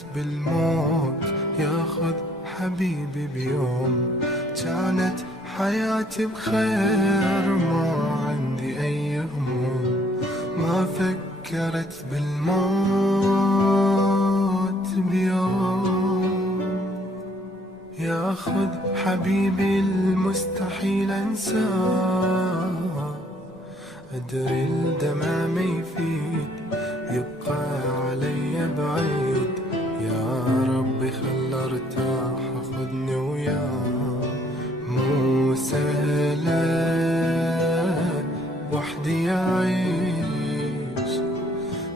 فكرت بالموت ياخذ حبيبي بيوم، كانت حياتي بخير ما عندي أي هموم. ما فكرت بالموت بيوم، ياخذ حبيبي المستحيل أنساه. أدري الدمع ما يفيد يبقى علي بعيد، يا ربي خل ارتاح خذني وياه. مو سهلة وحدي أعيش،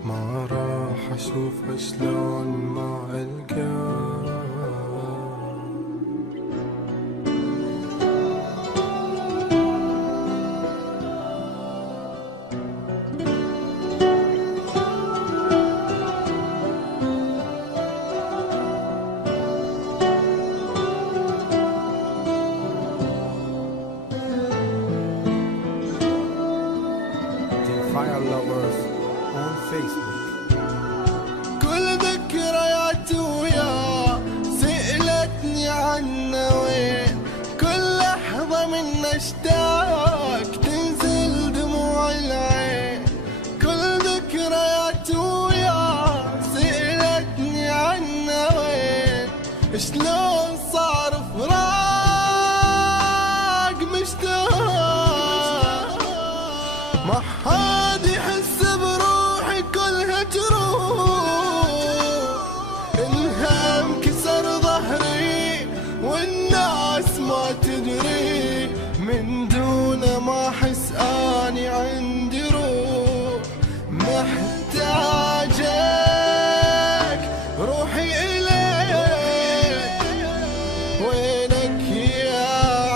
ما راح أشوف شلون ما ألقاه. Fire Lovers on Facebook. كل ذكرياتي وياه سألتني عنه وين، كل لحظة من اشتاق تنزل دموع العين. كل ذكرياتي وياه سألتني عنه وين، شلون صار فراق مشتاق. ما حد يحس بروحي كلها جروح، الهم كسر ظهري والناس ما تدري، من دونه ما احس اني عندي روح. محتاجك روحي اليك، وينك يا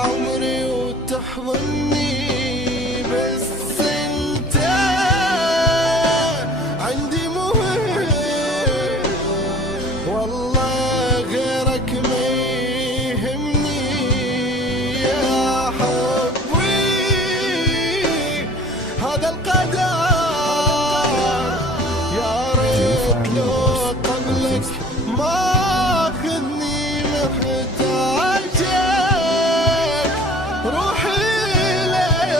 عمري وتحضني، بس والله غيرك ما يهمني. يا حبي هذا القدر، يا ريت لو قبلك ما اخذني. محتاجك روحي لك،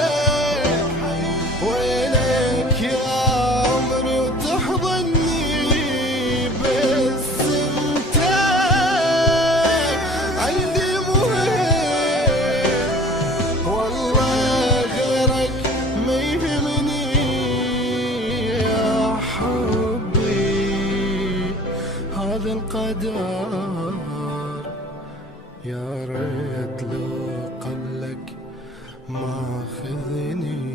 وينك يا عمري وتحضني، بس هذا القدر. يا ريت لو قبلك ما اخذني.